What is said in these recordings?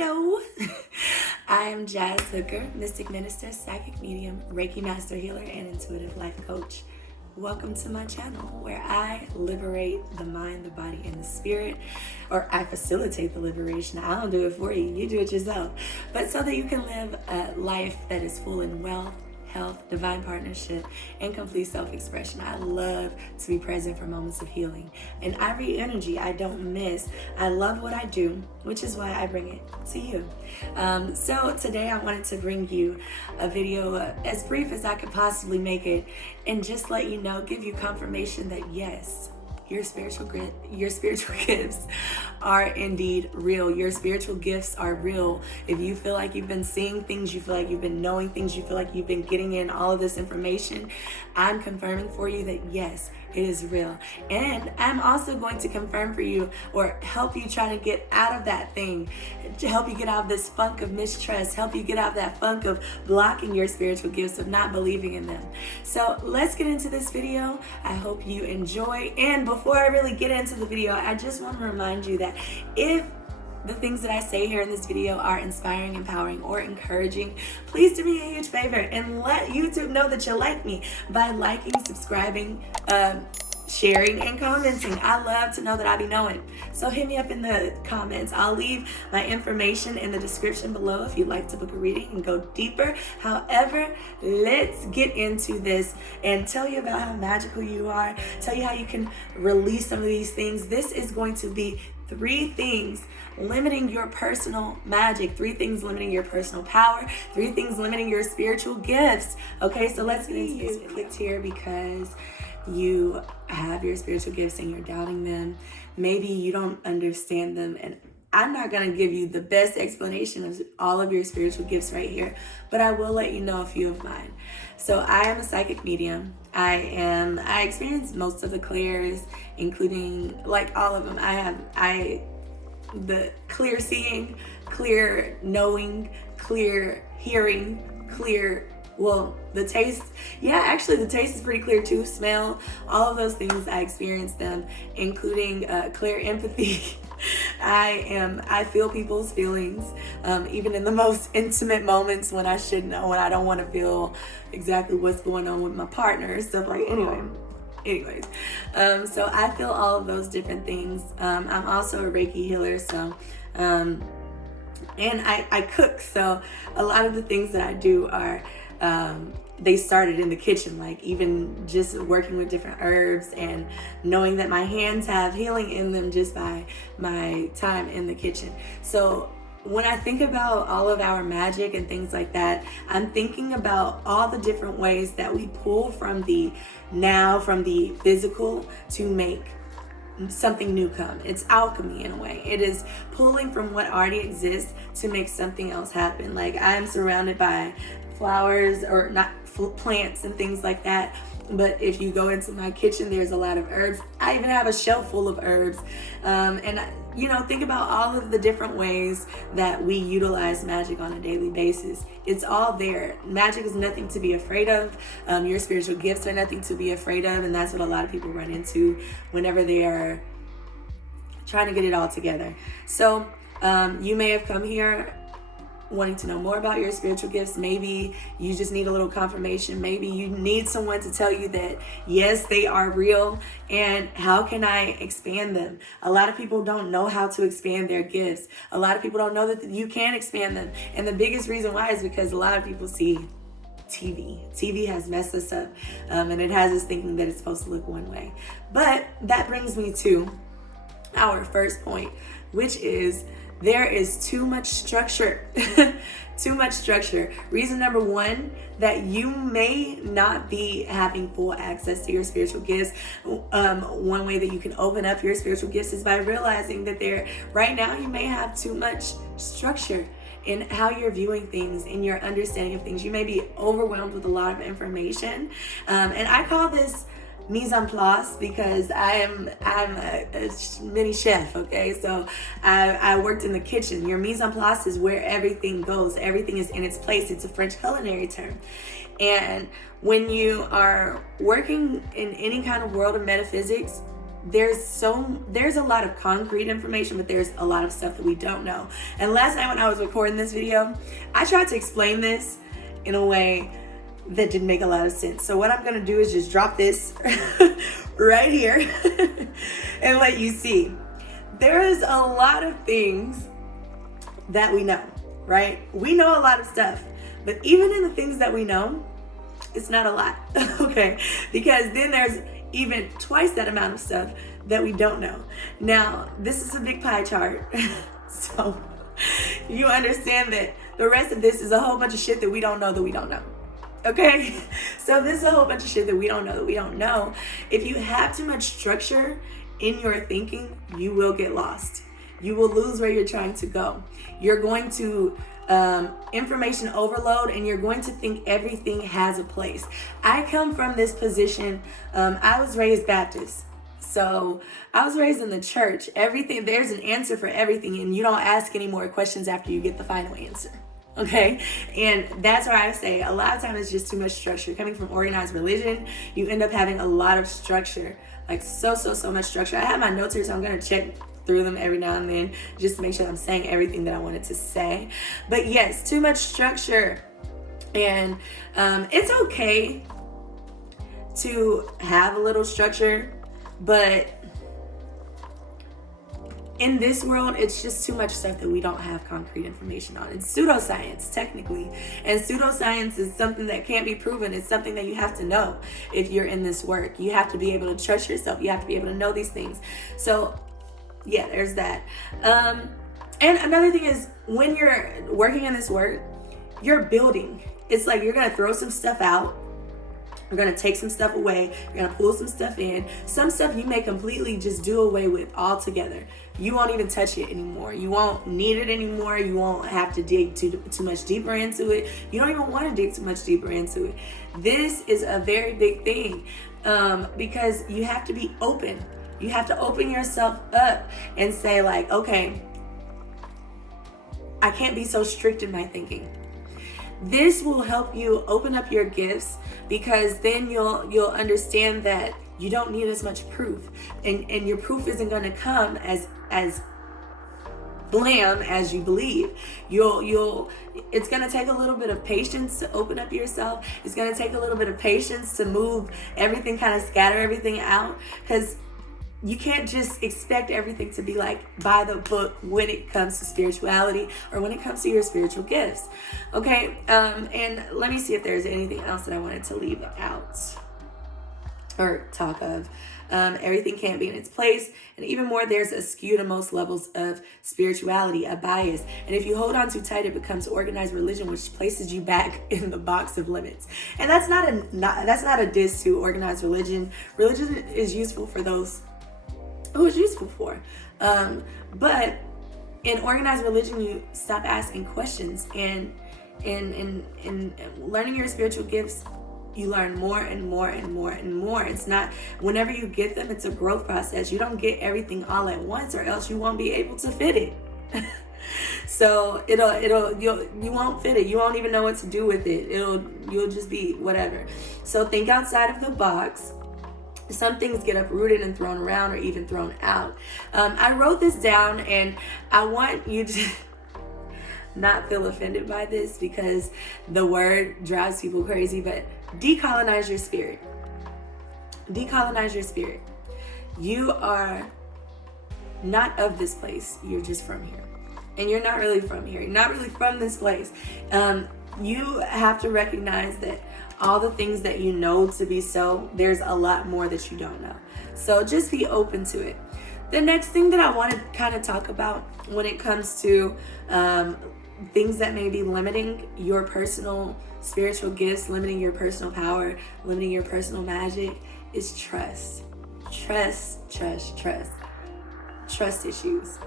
Hello, I am Jazz Hooker, Mystic Minister, Psychic Medium, Reiki Master Healer, and Intuitive Life Coach. Welcome to my channel where I liberate the mind, the body, and the spirit, or I facilitate the liberation. I don't do it for you, you do it yourself. But so that you can live a life that is full in wealth, health, divine partnership, and complete self-expression. I love to be present for moments of healing. And I read energy, I don't miss. I love what I do, which is why I bring it to you. So today I wanted to bring you a video as brief as I could possibly make it, and just let you know, give you confirmation that yes, your spiritual gifts are indeed real. Your spiritual gifts are real. If you feel like you've been seeing things, you feel like you've been knowing things, you feel like you've been getting in all of this information, I'm confirming for you that yes, it is real. And I'm also going to confirm for you, or help you try to get out of that thing, to help you get out of this funk of mistrust, help you get out of that funk of blocking your spiritual gifts, of not believing in them. So let's get into this video. I hope you enjoy. And before I really get into the video, I just want to remind you that if the things that I say here in this video are inspiring, empowering, or encouraging, please do me a huge favor and let YouTube know that you like me by liking, subscribing, sharing, and commenting. I love to know that I be knowing. So hit me up in the comments. I'll leave my information in the description below if you'd like to book a reading and go deeper. However, let's get into this and tell you about how magical you are, tell you how you can release some of these things. This is going to be 3 things limiting your personal magic, 3 things limiting your personal power, 3 things limiting your spiritual gifts. Okay, so let's get into this. You clicked here because you have your spiritual gifts and you're doubting them. Maybe you don't understand them, and I'm not going to give you the best explanation of all of your spiritual gifts right here, but I will let you know a few of mine. So I am a psychic medium. I experience most of the clairs, including like all of them. The clear seeing, clear knowing, clear hearing, the taste. Yeah, actually the taste is pretty clear too. Smell, all of those things, I experience them, including clear empathy. I feel people's feelings, even in the most intimate moments when I should know, when I don't want to feel exactly what's going on with my partner, stuff like, anyways, so I feel all of those different things. I'm also a Reiki healer, so, and I cook, so a lot of the things that I do are, they started in the kitchen, like even just working with different herbs and knowing that my hands have healing in them just by my time in the kitchen. So when I think about all of our magic and things like that, I'm thinking about all the different ways that we pull from the physical to make something new come. It's alchemy in a way. It is pulling from what already exists to make something else happen. Like I'm surrounded by flowers, or not plants and things like that, but if you go into my kitchen, there's a lot of herbs. I even have a shelf full of herbs, and think about all of the different ways that we utilize magic on a daily basis. It's all there. Magic is nothing to be afraid of. Your spiritual gifts are nothing to be afraid of, and that's what a lot of people run into whenever they are trying to get it all together. So you may have come here wanting to know more about your spiritual gifts. Maybe you just need a little confirmation. Maybe you need someone to tell you that yes, they are real, and how can I expand them? A lot of people don't know how to expand their gifts. A lot of people don't know that you can expand them, and the biggest reason why is because a lot of people see TV. TV has messed us up, and it has us thinking that it's supposed to look one way. But that brings me to our first point, which is there is too much structure. Too much structure. Reason number 1 that you may not be having full access to your spiritual gifts. One way that you can open up your spiritual gifts is by realizing that right now you may have too much structure in how you're viewing things, in your understanding of things. You may be overwhelmed with a lot of information. And I call this mise en place because I'm a mini chef, okay? So I worked in the kitchen. Your mise en place is where everything goes. Everything is in its place. It's a French culinary term. And when you are working in any kind of world of metaphysics, there's a lot of concrete information, but there's a lot of stuff that we don't know. And last night when I was recording this video, I tried to explain this in a way that didn't make a lot of sense. So what I'm gonna do is just drop this right here and let you see. There is a lot of things that we know, right? We know a lot of stuff, but even in the things that we know, it's not a lot, okay? Because then there's even twice that amount of stuff that we don't know. Now, this is a big pie chart, so you understand that the rest of this is a whole bunch of shit that we don't know that we don't know. Okay? So this is a whole bunch of shit that we don't know that we don't know. If you have too much structure in your thinking, you will get lost. You will lose where you're trying to go. You're going to information overload, and you're going to think everything has a place. I come from this position. I was raised Baptist. So I was raised in the church. Everything, there's an answer for everything, and you don't ask any more questions after you get the final answer. Okay? And that's why I say a lot of times it's just too much structure. Coming from organized religion, you end up having a lot of structure. Like so much structure. I have my notes here, so I'm going to check through them every now and then just to make sure I'm saying everything that I wanted to say. But yes, too much structure. And it's okay to have a little structure, but in this world, it's just too much stuff that we don't have concrete information on. It's pseudoscience, technically. And pseudoscience is something that can't be proven. It's something that you have to know if you're in this work. You have to be able to trust yourself. You have to be able to know these things. So, yeah, there's that. And another thing is, when you're working in this work, you're building. It's like you're going to throw some stuff out. You're going to take some stuff away. You're going to pull some stuff in. Some stuff you may completely just do away with altogether. You won't even touch it anymore. You won't need it anymore. You won't have to dig too much deeper into it. You don't even want to dig too much deeper into it. This is a very big thing because you have to be open. You have to open yourself up and say like, okay, I can't be so strict in my thinking. This will help you open up your gifts, because then you'll understand that you don't need as much proof, and your proof isn't going to come as blam as you believe. It's going to take a little bit of patience to open up yourself. It's going to take a little bit of patience to move everything, kind of scatter everything out, because you can't just expect everything to be like by the book when it comes to spirituality or when it comes to your spiritual gifts. Okay, and let me see if there's anything else that I wanted to leave out or talk of. Everything can't be in its place, and even more, there's a skew to most levels of spirituality, a bias, and if you hold on too tight, it becomes organized religion, which places you back in the box of limits. And that's not a diss to organized religion. Religion is useful for those who it's useful for, but in organized religion, you stop asking questions, and in learning your spiritual gifts, you learn more and more and more and more. It's not, whenever you get them, it's a growth process. You don't get everything all at once, or else you won't be able to fit it. So you won't fit it. You won't even know what to do with it. You'll just be whatever. So think outside of the box. Some things get uprooted and thrown around, or even thrown out. I wrote this down, and I want you to not feel offended by this, because the word drives people crazy, but decolonize your spirit. Decolonize your spirit. You are not of this place. You're just from here. And you're not really from here. You're not really from this place. You have to recognize that all the things that you know to be so, there's a lot more that you don't know. So just be open to it. The next thing that I want to kind of talk about when it comes to things that may be limiting your personal spiritual gifts, limiting your personal power, limiting your personal magic, is trust. Trust issues.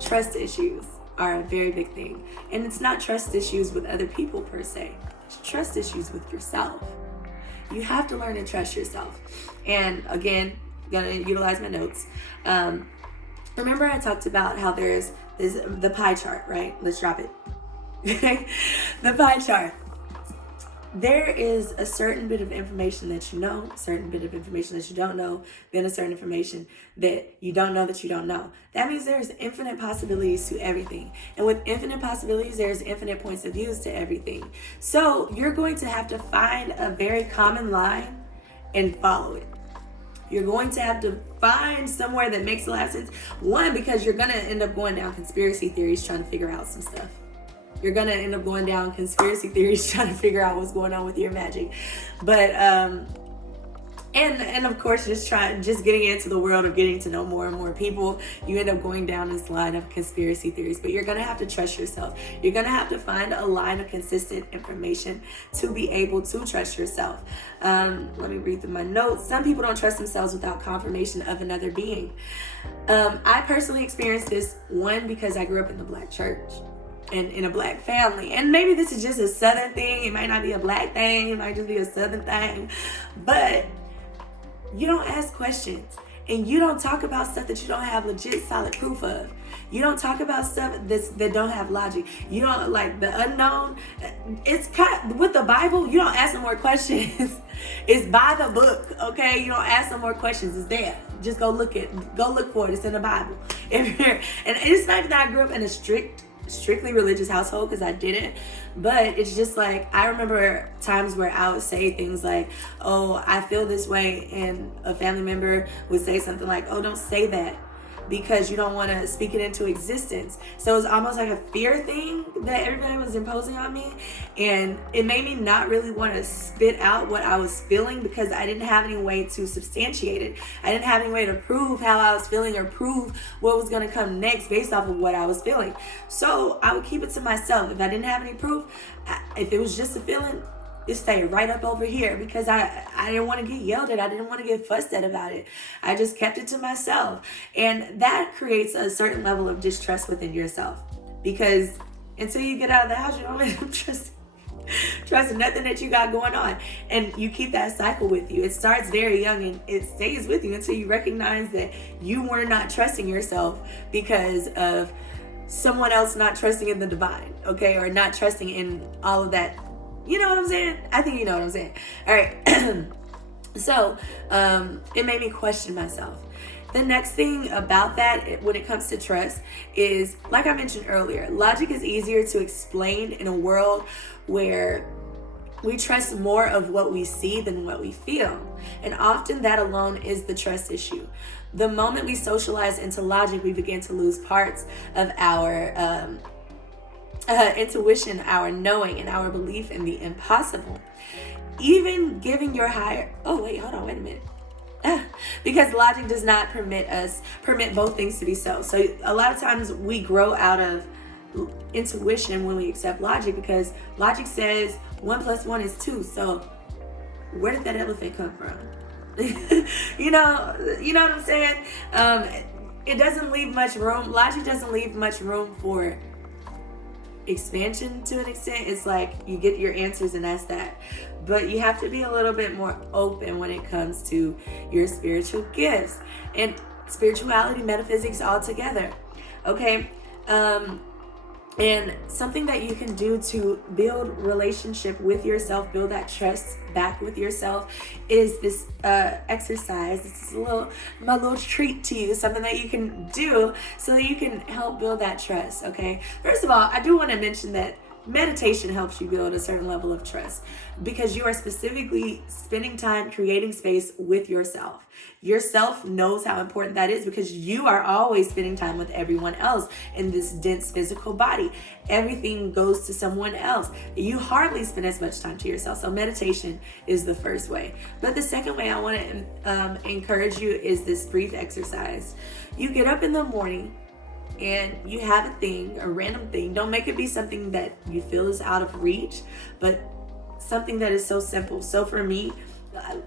Trust issues are a very big thing. And it's not trust issues with other people per se. It's trust issues with yourself. You have to learn to trust yourself. And again, gonna utilize my notes. Remember I talked about how there's the pie chart, right? Let's drop it. The pie chart. there is a certain bit of information that you know, a certain bit of information that you don't know, then a certain information that you don't know that you don't know. That means there's infinite possibilities to everything. And with infinite possibilities, there's infinite points of views to everything. So you're going to have to find a very common line and follow it. You're going to have to find somewhere that makes a lot of sense. One, because you're going to end up going down conspiracy theories trying to figure out some stuff. You're going to end up going down conspiracy theories trying to figure out what's going on with your magic. But, and of course, just getting into the world of getting to know more and more people, you end up going down this line of conspiracy theories. But you're going to have to trust yourself. You're going to have to find a line of consistent information to be able to trust yourself. Let me read through my notes. Some people don't trust themselves without confirmation of another being. I personally experienced this, one, because I grew up in the Black church and in a Black family. And maybe this is just a Southern thing. It might not be a Black thing. It might just be a Southern thing. But you don't ask questions, and you don't talk about stuff that you don't have legit solid proof of. You don't talk about stuff that don't have logic. You don't, like the unknown. It's kind of, with the Bible, you don't ask no more questions. It's by the book, okay? You don't ask no more questions. It's there. Just go look for it. It's in the Bible. And it's not even that I grew up in a strictly religious household, because I didn't, but it's just like, I remember times where I would say things like, oh, I feel this way, and a family member would say something like, oh, don't say that, because you don't want to speak it into existence. So it was almost like a fear thing that everybody was imposing on me, and it made me not really want to spit out what I was feeling, because I didn't have any way to substantiate it. I didn't have any way to prove how I was feeling or prove what was going to come next based off of what I was feeling. So I would keep it to myself. If I didn't have any proof, if it was just a feeling, it stayed right up over here, because I didn't want to get yelled at. I didn't want to get fussed at about it. I just kept it to myself. And that creates a certain level of distrust within yourself, because until you get out of the house, you don't end up trusting nothing that you got going on. And you keep that cycle with you. It starts very young and it stays with you until you recognize that you were not trusting yourself because of someone else not trusting in the divine, okay? Or not trusting in all of that. You know what I'm saying? I think you know what I'm saying. All right. So it made me question myself. The next thing about that, when it comes to trust, is, like I mentioned earlier, logic is easier to explain in a world where we trust more of what we see than what we feel. And often that alone is the trust issue. The moment we socialize into logic, we begin to lose parts of our intuition, our knowing, and our belief in the impossible. Even giving your higher... Oh, wait, hold on, wait a minute. Because logic does not permit both things to be so. So a lot of times we grow out of intuition when we accept logic, because logic says 1 + 1 is 2. So where did that elephant come from? you know what I'm saying? It doesn't leave much room. Logic doesn't leave much room for expansion to an extent. It's like you get your answers and that's that. But you have to be a little bit more open when it comes to your spiritual gifts and spirituality, metaphysics all together. Okay? And something that you can do to build relationship with yourself, build that trust back with yourself, is this exercise. This is my little treat to you, something that you can do so that you can help build that trust, okay? First of all, I do want to mention that meditation helps you build a certain level of trust, because you are specifically spending time creating space with yourself. Yourself knows how important that is, because you are always spending time with everyone else in this dense physical body. Everything goes to someone else. You hardly spend as much time to yourself. So meditation is the first way. But the second way I want to encourage you is this brief exercise. You get up in the morning and you have a random thing. Don't make it be something that you feel is out of reach, but something that is so simple. So for me,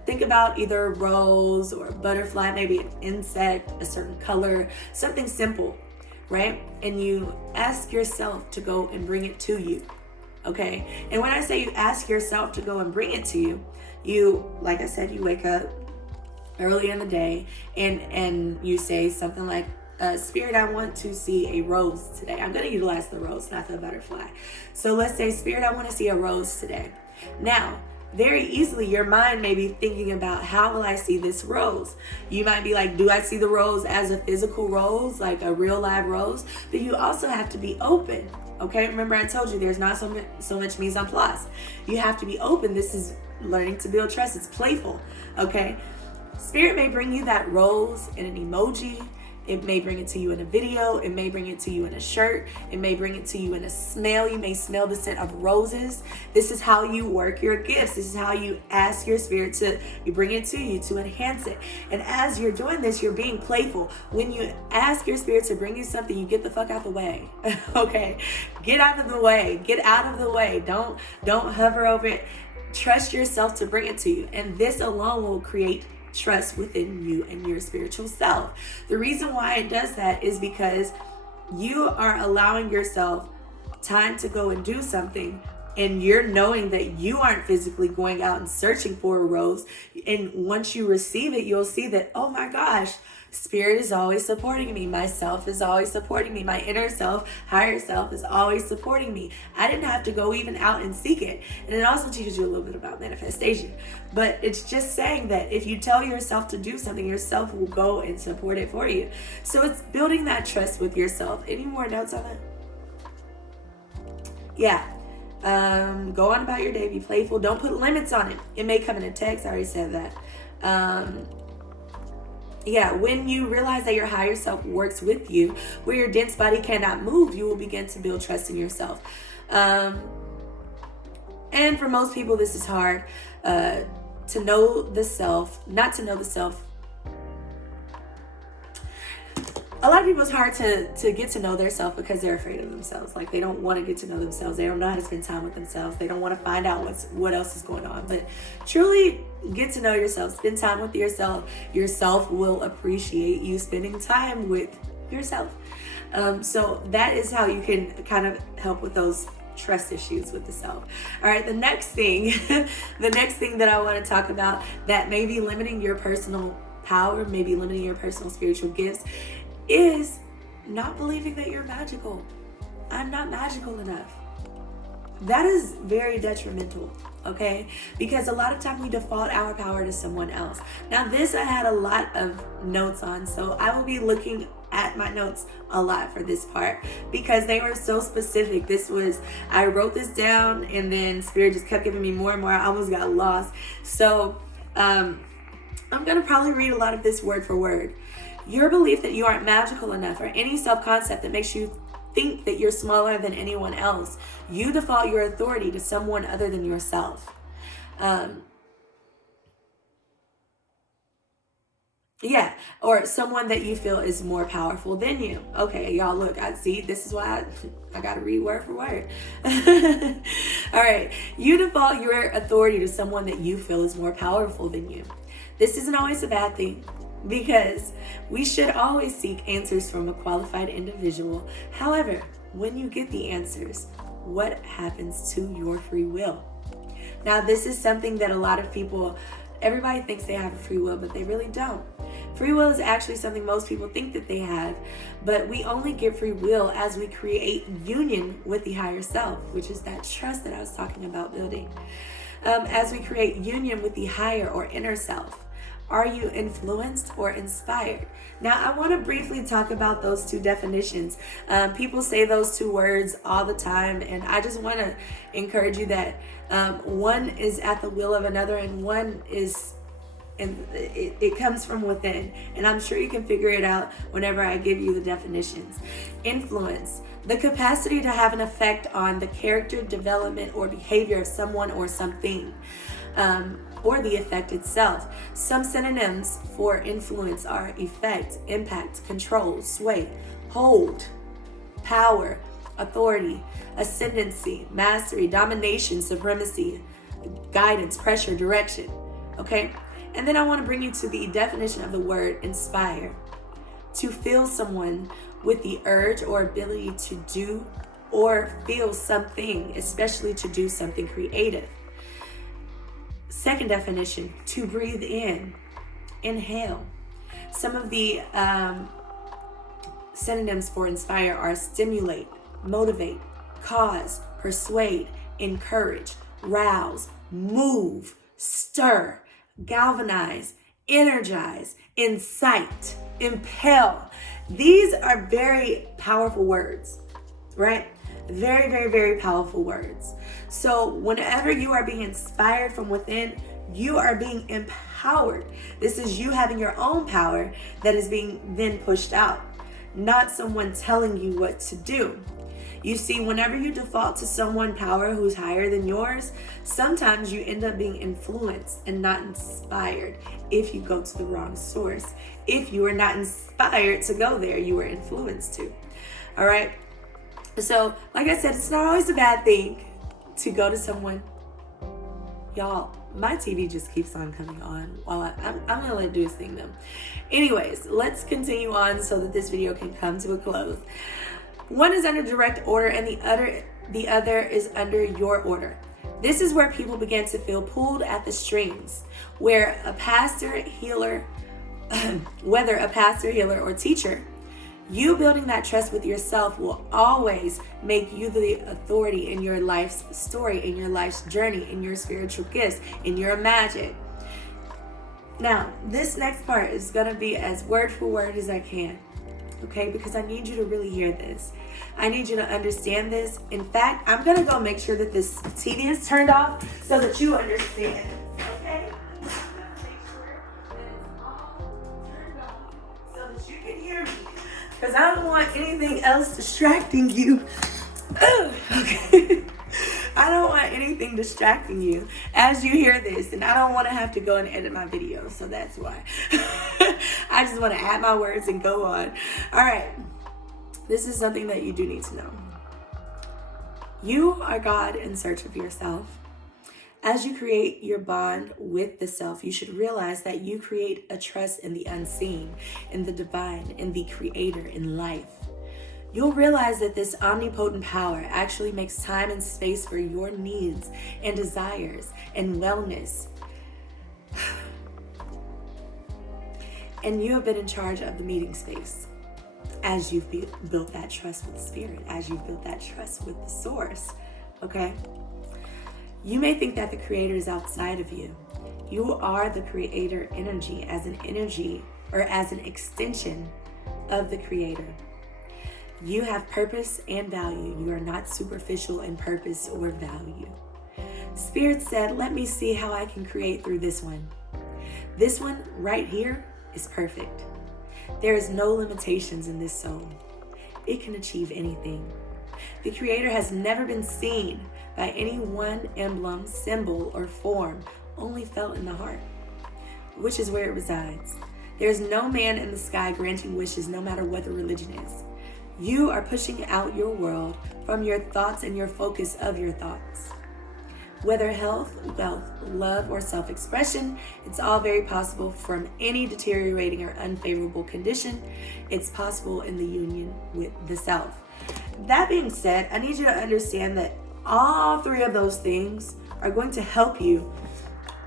think about either a rose or a butterfly, maybe an insect, a certain color, something simple, right? And you ask yourself to go and bring it to you, okay? And when I say you ask yourself to go and bring it to you, like I said, you wake up early in the day and you say something like, Spirit, I want to see a rose today. I'm going to utilize the rose, not the butterfly. So let's say, Spirit, I want to see a rose today. Now, very easily, your mind may be thinking about, how will I see this rose? You might be like, do I see the rose as a physical rose, like a real live rose? But you also have to be open. Okay, remember I told you there's not so much mise en place. You have to be open. This is learning to build trust. It's playful. Okay, Spirit may bring you that rose in an emoji. It may bring it to you in a video. It may bring it to you in a shirt. It may bring it to you in a smell. You may smell the scent of roses. This is how you work your gifts. This is how you ask your spirit to bring it to you, to enhance it. And as you're doing this, you're being playful. When you ask your spirit to bring you something, you get the fuck out the way. Okay? Get out of the way. Get out of the way. Don't hover over it. Trust yourself to bring it to you. And this alone will create trust within you and your spiritual self. The reason why it does that is because you are allowing yourself time to go and do something, and you're knowing that you aren't physically going out and searching for a rose. And once you receive it, you'll see that, oh my gosh, Spirit is always supporting me. Myself is always supporting me. My inner self, higher self is always supporting me. I didn't have to go even out and seek it. And it also teaches you a little bit about manifestation. But it's just saying that if you tell yourself to do something, yourself will go and support it for you. So it's building that trust with yourself. Any more notes on that? Yeah. Go on about your day. Be playful. Don't put limits on it. It may come in a text. I already said that. When you realize that your higher self works with you, where your dense body cannot move, you will begin to build trust in yourself. And for most people, this is hard. To know the self, not to know the self. A lot of people, it's hard to get to know their self because they're afraid of themselves. Like, they don't want to get to know themselves. They don't know how to spend time with themselves. They don't want to find out what else is going on. But truly get to know yourself. Spend time with yourself. Yourself will appreciate you spending time with yourself. So that is how you can kind of help with those trust issues with the self. All right, the next thing that I want to talk about that may be limiting your personal power, maybe limiting your personal spiritual gifts, is not believing that you're magical. I'm not magical enough. That is very detrimental, okay? Because a lot of time we default our power to someone else. Now this I had a lot of notes on, so I will be looking at my notes a lot for this part because they were so specific. I wrote this down and then Spirit just kept giving me more and more. I almost got lost. So I'm gonna probably read a lot of this word for word. Your belief that you aren't magical enough, or any self-concept that makes you think that you're smaller than anyone else. You default your authority to someone other than yourself. Or someone that you feel is more powerful than you. Okay, y'all, look, I see, this is why I gotta read word for word. All right, you default your authority to someone that you feel is more powerful than you. This isn't always a bad thing, because we should always seek answers from a qualified individual. However, when you get the answers, what happens to your free will? Now, this is something that a lot of people, everybody thinks they have a free will, but they really don't. Free will is actually something most people think that they have, but we only get free will as we create union with the higher self, which is that trust that I was talking about building. As we create union with the higher or inner self. Are you influenced or inspired? Now, I want to briefly talk about those two definitions. People say those two words all the time, and I just want to encourage you that one is at the will of another, and one is, and it comes from within. And I'm sure you can figure it out whenever I give you the definitions. Influence, the capacity to have an effect on the character, development, or behavior of someone or something. Or the effect itself. Some synonyms for influence are effect, impact, control, sway, hold, power, authority, ascendancy, mastery, domination, supremacy, guidance, pressure, direction. Okay? And then I want to bring you to the definition of the word inspire. To fill someone with the urge or ability to do or feel something, especially to do something creative. Second definition, to breathe in, inhale. Some of the Synonyms for inspire are stimulate, motivate, cause, persuade, encourage, rouse, move, stir, galvanize, energize, incite, impel. These are very powerful words, right? Very, very, very powerful words. So whenever you are being inspired from within, you are being empowered. This is you having your own power that is being then pushed out, not someone telling you what to do. You see, whenever you default to someone power who's higher than yours, sometimes you end up being influenced and not inspired if you go to the wrong source. If you are not inspired to go there, you were influenced to. All right. So, like I said, it's not always a bad thing to go to someone. Y'all, my TV just keeps on coming on while I'm going to let it do its thing though. Anyways, let's continue on so that this video can come to a close. One is under direct order and the other is under your order. This is where people begin to feel pulled at the strings, where a pastor, healer, whether a pastor, healer, or teacher, you building that trust with yourself will always make you the authority in your life's story, in your life's journey, in your spiritual gifts, in your magic. Now, this next part is going to be as word for word as I can, okay? Because I need you to really hear this. I need you to understand this. In fact, I'm going to go make sure that this TV is turned off so that you understand, okay? I'm going to make sure that it's all turned off so that you can hear me. Because I don't want anything else distracting you. Okay. I don't want anything distracting you as you hear this. And I don't want to have to go and edit my video. So that's why. I just want to add my words and go on. All right. This is something that you do need to know. You are God in search of yourself. As you create your bond with the self, you should realize that you create a trust in the unseen, in the divine, in the creator, in life. You'll realize that this omnipotent power actually makes time and space for your needs and desires and wellness. And you have been in charge of the meeting space as you've built that trust with the spirit, as you've built that trust with the source, okay? You may think that the creator is outside of you. You are the creator energy as an extension of the creator. You have purpose and value. You are not superficial in purpose or value. Spirit said, let me see how I can create through this one. This one right here is perfect. There is no limitations in this soul. It can achieve anything. The creator has never been seen by any one emblem, symbol, or form, only felt in the heart, which is where it resides. There is no man in the sky granting wishes, no matter what the religion is. You are pushing out your world from your thoughts and your focus of your thoughts. Whether health, wealth, love, or self-expression, it's all very possible from any deteriorating or unfavorable condition. It's possible in the union with the self. That being said, I need you to understand that all three of those things are going to help you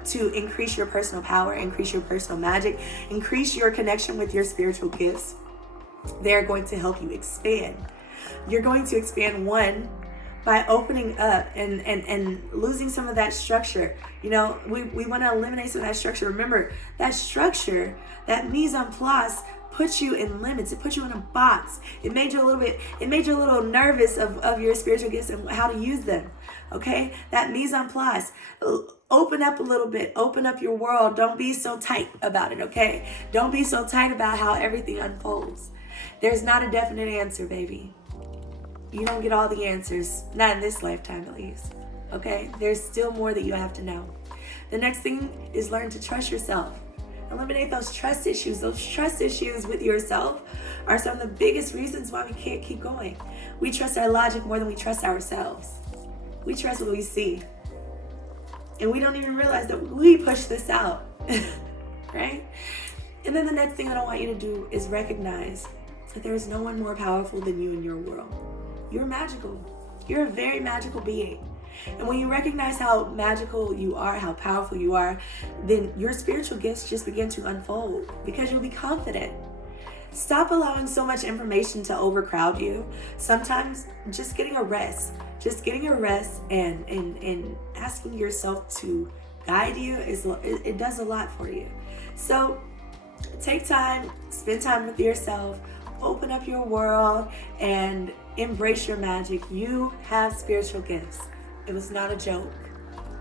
to increase your personal power, increase your personal magic, increase your connection with your spiritual gifts. They're going to help you expand. You're going to expand, one, by opening up and losing some of that structure. You know, we want to eliminate some of that structure. Remember, that structure, that mise en place, puts you in limits. It puts you in a box. It made you a little nervous of your spiritual gifts and how to use them. Okay? That mise en place. Open up a little bit. Open up your world. Don't be so tight about it, okay? Don't be so tight about how everything unfolds. There's not a definite answer, baby. You don't get all the answers. Not in this lifetime, at least. Okay? There's still more that you have to know. The next thing is learn to trust yourself. Eliminate those trust issues. Those trust issues with yourself are some of the biggest reasons why we can't keep going. We trust our logic more than we trust ourselves. We trust what we see. And we don't even realize that we push this out. Right? And then the next thing I don't want you to do is recognize that there is no one more powerful than you in your world. You're magical. You're a very magical being. And when you recognize how magical you are, how powerful you are, then your spiritual gifts just begin to unfold because you'll be confident. Stop allowing so much information to overcrowd you. Sometimes just getting a rest, and asking yourself to guide you it does a lot for you. So take time, spend time with yourself, open up your world, and embrace your magic. You have spiritual gifts. It was not a joke.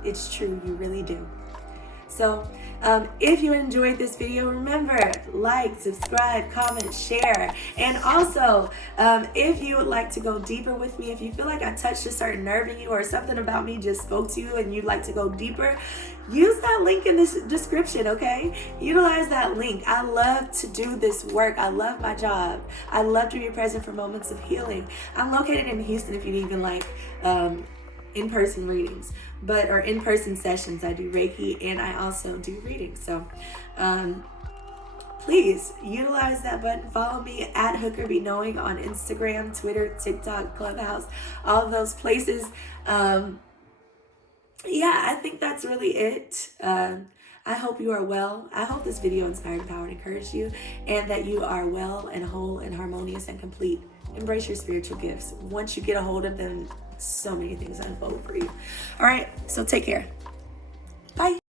It's true, you really do. So if you enjoyed this video, remember, like, subscribe, comment, share. And also, if you would like to go deeper with me, if you feel like I touched a certain nerve in you or something about me just spoke to you and you'd like to go deeper, use that link in the description, okay? Utilize that link. I love to do this work. I love my job. I love to be present for moments of healing. I'm located in Houston if you'd even like in-person readings, or in-person sessions. I do Reiki and I also do readings. So please utilize that button. Follow me at Hooker Be Knowing on Instagram, Twitter, TikTok, Clubhouse, all of those places. Yeah, I think that's really it. I hope you are well. I hope this video inspired, empowered, encouraged you, and that you are well and whole and harmonious and complete. Embrace your spiritual gifts. Once you get a hold of them, so many things unfold for you. All right, so take care. Bye.